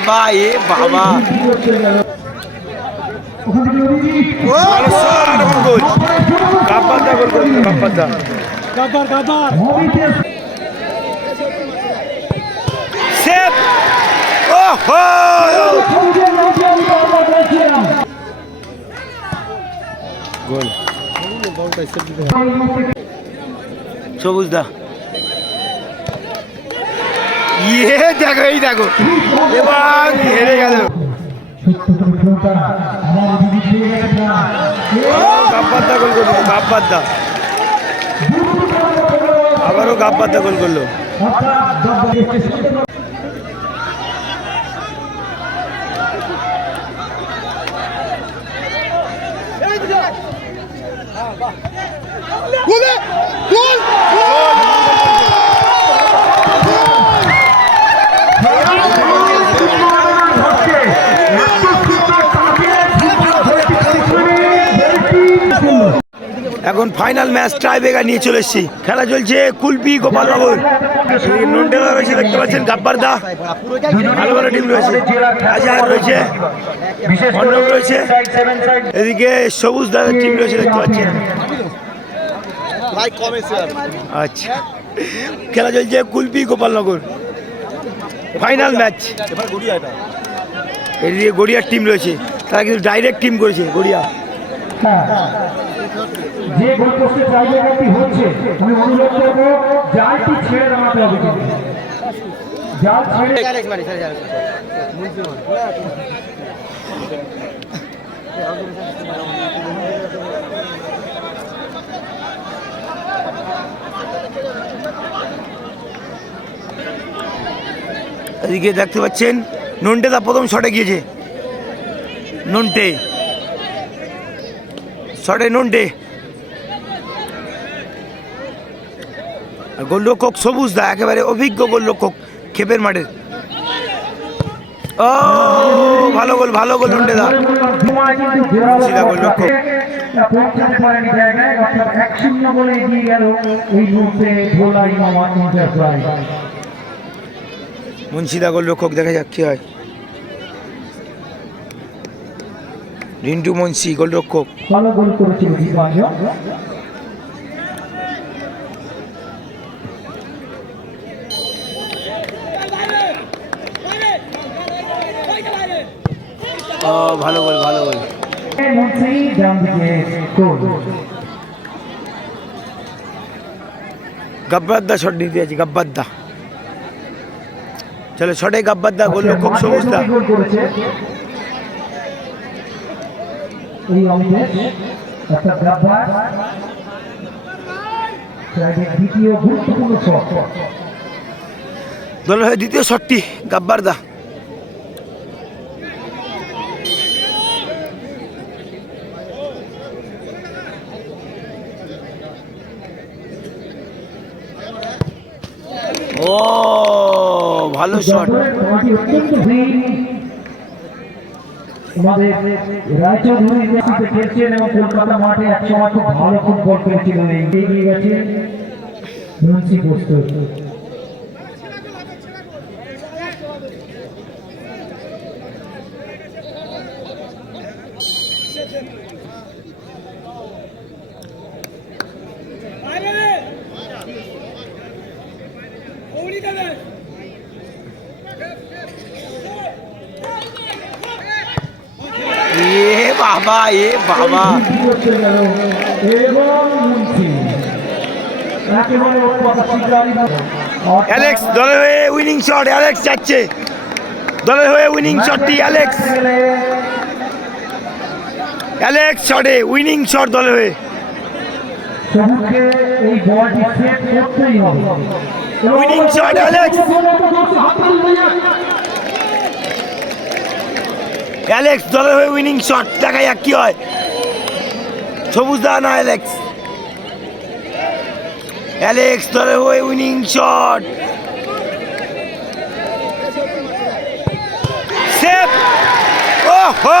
বাবা এ বাবা। গোল কাপ্পাদা গোল করে কাপ্পাদা গাদার গাদার সেভ ওহো গোল সবুজ দা ইয়ে দেখো এই দেখো। এবং হেরে গেল। গোল করল আবারও গাব্বাদ্দা গোল করল। এখন ফাইনাল ম্যাচ টাই বেগা নিয়ে চলে এসেছি। খেলা চলছে কুলপি গোপালনগর নন্ডেলা রয়েছে, দেখতে পাচ্ছেন গাব্বার দা ভালো ভালো টিম রয়েছে। আজহার রয়েছে। অন্নব রয়েছে। এদিকে সবুজ দাদার টিম রয়েছে, দেখতে পাচ্ছেন। আচ্ছা। খেলা চলছে কুলপি, গোপালনগর। ফাইনাল ম্যাচ এদিকে গড়িয়ার টিম রয়েছে। তারা কিন্তু ডাইরেক্ট টিম করেছে, গড়িয়া। যে গোল পোস্টে ট্রাইব্রেকারটি হচ্ছে, আমি অনুরোধ করব জালটি ছেড়ে দাঁড়াতে হবে জাল ছেড়ে এদিকে দেখতে পাচ্ছেন, নন্টে দা প্রথম শটে গিয়েছে। নন্টে। নন্টে আর গোলরক্ষক সবুজ দা একেবারে অভিজ্ঞ গোলরক্ষক খেপের মাঠের ও ভালো গোল ভালো গোল নন্টে দা সিধা গোলরক্ষক। মুন্সিদা গোলরক্ষক দেখা যাক কি হয় রিন্টু মুন্সি গোলরক্ষক। ভালো বল ভালো গোল গব্বার শট নিতে আছে গব্বার দা চলো শটে গব্বার দা গোলরক্ষক সবুজ দা। গোল করেছে। এই অঙ্কে গাব্বার ট্রাইবের দ্বিতীয় গুরুত্বপূর্ণ শট। দলের হয়ে দ্বিতীয় শটটি গাব্বার দা ও ভালো শট। আমাদের রায়চৌধুরী এবং কলকাতা মাঠে একসময় খুব ভালো ফুটবল খেলছিলেন এগিয়ে গেছে বাবা, এ বাবা। অ্যালেক্স দলের হয়ে উইনিং শট অ্যালেক্স যাচ্ছে। দলের হয়ে উইনিং শটটি অ্যালেক্স অ্যালেক্স শটে উইনিং শট দলের হয়ে। উইনিং শট অ্যালেক্স অ্যালেক্স দলের হয়ে উইনিং শট দেখা যাক কি হয়। সবুজ দা না অ্যালেক্স অ্যালেক্স দলের হয়ে উইনিং শট সেভ ওহো!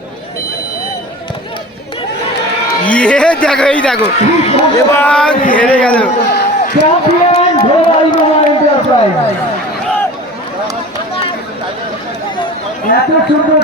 ইয়ে দেখো এই দেখো। এবার হেরে গেল। এত সুন্দর